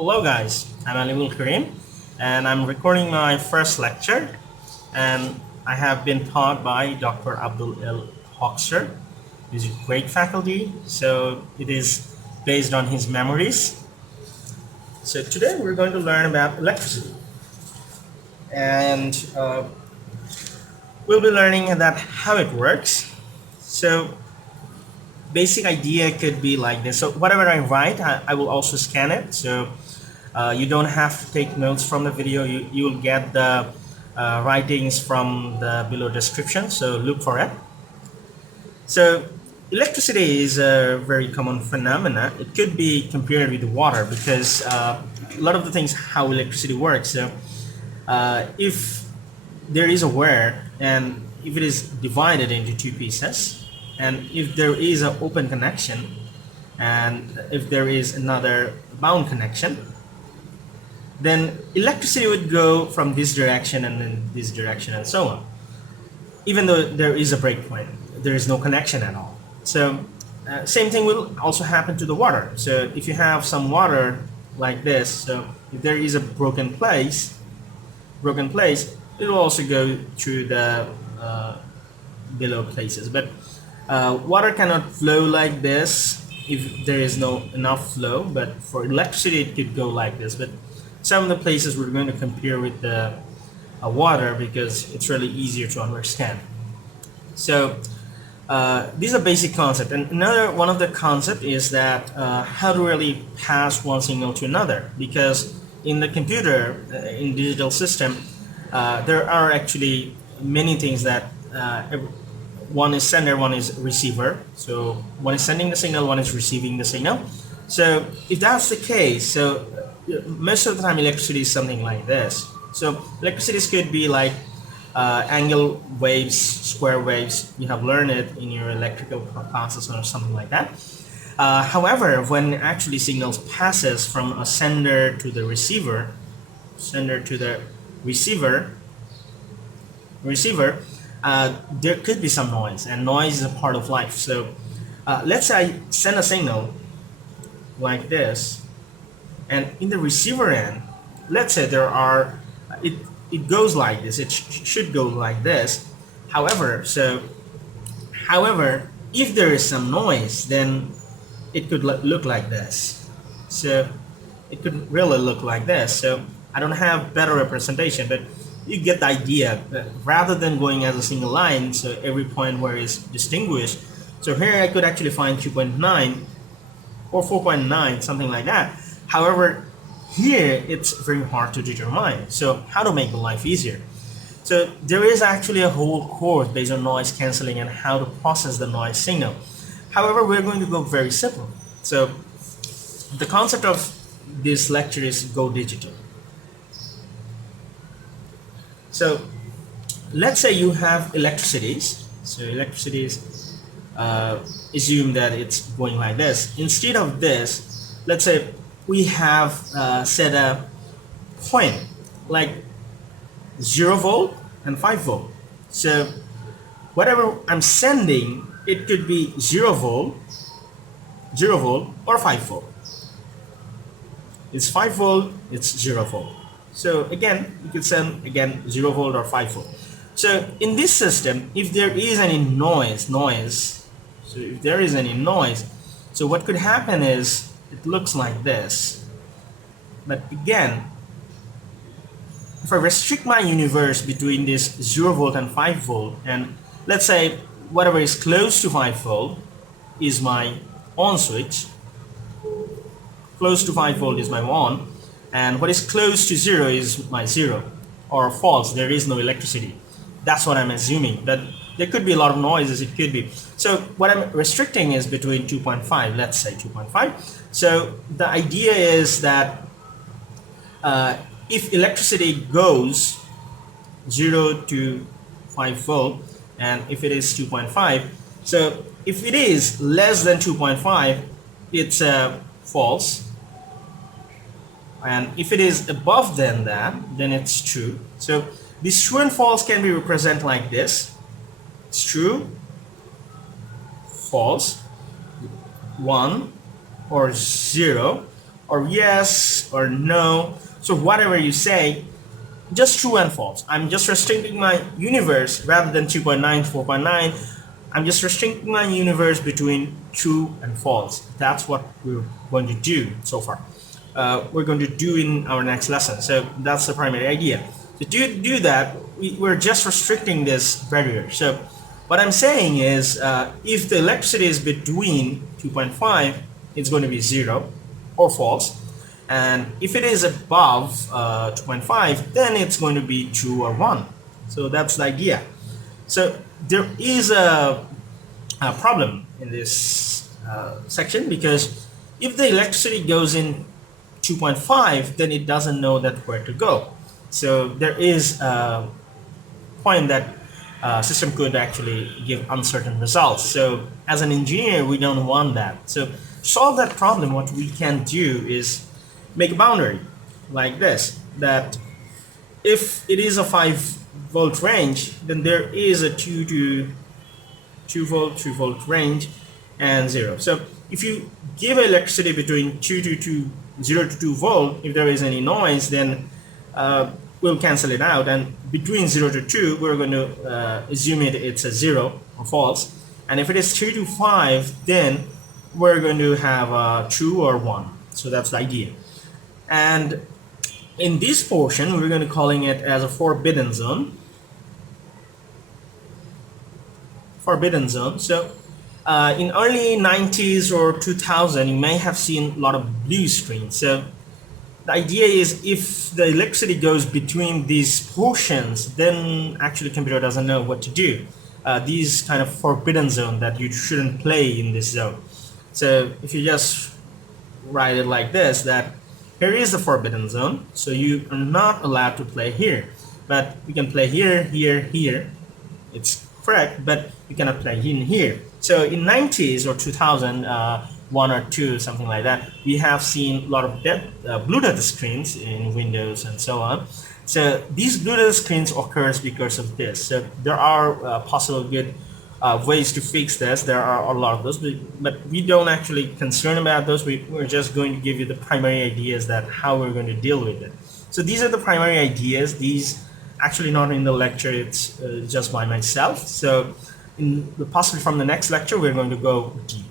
Hello guys, I'm Alimul Karim and I'm recording my first lecture, and I have been taught by Dr. Abdul El Hoxer. He's a great faculty, so it is based on his memories. So today we're going to learn about electricity, and we'll be learning that how it works. So basic idea could be like this. So whatever I write, I will also scan it. So you don't have to take notes from the video. You'll get the writings from the below description. So look for it. So electricity is a very common phenomena. It could be compared with water because a lot of the things how electricity works. So if there is a wire and if it is divided into two pieces, and if there is an open connection and if there is another bound connection, then electricity would go from this direction and then this direction and so on. Even though there is a breakpoint, there is no connection at all. So same thing will also happen to the water. So if you have some water like this, so if there is a broken place, it will also go through the below places. But water cannot flow like this if there is no enough flow. But for electricity, it could go like this. But some of the places we're going to compare with the water because it's really easier to understand. So these are basic concept, and another one of the concept is that how to really pass one signal to another, because in the computer, in digital system, there are actually many things that one is sender, one is receiver. So one is sending the signal, one is receiving the signal. So if that's the case, so most of the time electricity is something like this. So electricity could be like angle waves, square waves. You have learned it in your electrical classes or something like that. However, when actually signals passes from a sender to the receiver, receiver, there could be some noise, and noise is a part of life. So let's say I send a signal like this, and in the receiver end, let's say there are it goes like this. It should go like this. However, if there is some noise, then it could look like this. So it could really look like this. So I don't have better representation, but you get the idea. Rather than going as a single line, so every point where it's distinguished. So here I could actually find 2.9 or 4.9, something like that. However, here it's very hard to determine. So how to make the life easier? So there is actually a whole course based on noise cancelling and how to process the noise signal. However, we're going to go very simple. So the concept of this lecture is go digital. So let's say you have electricities. So electricities, assume that it's going like this. Instead of this, let's say we have set a point like 0 volt and 5 volt. So whatever I'm sending, it could be 0 volt or 5 volt. It's 5 volt, it's 0 volt. So again, you could send again 0 volt or 5 volt. So in this system, if there is any noise, so what could happen is it looks like this. But again, if I restrict my universe between this 0 volt and 5 volt, and let's say whatever is close to 5 volt is my on switch, close to 5 volt is my on, and what is close to 0 is my 0 or false. There is no electricity. That's what I'm assuming. But there could be a lot of noises. It could be. So what I'm restricting is between 2.5. Let's say 2.5. So the idea is that if electricity goes 0 to 5 volt, and if it is 2.5, so if it is less than 2.5, it's false. And if it is above than that, then it's true. So this true and false can be represented like this. It's true, false, 1 or 0, or yes or no. So whatever you say, just true and false. I'm just restricting my universe rather than 2.9 to 4.9. I'm just restricting my universe between true and false. That's what we're going to do so far. We're going to do in our next lesson. So that's the primary idea. To do that, we're just restricting this barrier. So what I'm saying is, if the electricity is between 2.5, it's going to be 0 or false. And if it is above 2.5, then it's going to be true or 1. So that's the idea. So there is a problem in this section, because if the electricity goes in 2.5, then it doesn't know that where to go. So there is a point that system could actually give uncertain results. So as an engineer, we don't want that. So to solve that problem, what we can do is make a boundary like this, that if it is a 5-volt range, then there is a 2 volt range and 0. So if you give electricity between 0 to 2 volt, if there is any noise, then we'll cancel it out, and between 0 to 2 we're going to assume it's a 0 or false, and if it is 3 to 5, then we're going to have true or 1. So that's the idea. And in this portion, we're going to calling it as a forbidden zone. Forbidden zone. So in early 90s or 2000, you may have seen a lot of blue screens. So the idea is, if the electricity goes between these portions, then actually computer doesn't know what to do. These kind of forbidden zone, that you shouldn't play in this zone. So if you just write it like this, that here is the forbidden zone, so you are not allowed to play here, but you can play here, here, here. It's correct, but you cannot play in here. So in 90s or 2001 or 2, something like that, we have seen a lot of Bluetooth screens in Windows and so on. So these Bluetooth screens occurs because of this. So there are possible good ways to fix this. There are a lot of those, but we don't actually concern about those. We're just going to give you the primary ideas that how we're going to deal with it. So these are the primary ideas. These actually not in the lecture, it's just by myself. So possibly from the next lecture, we're going to go deep.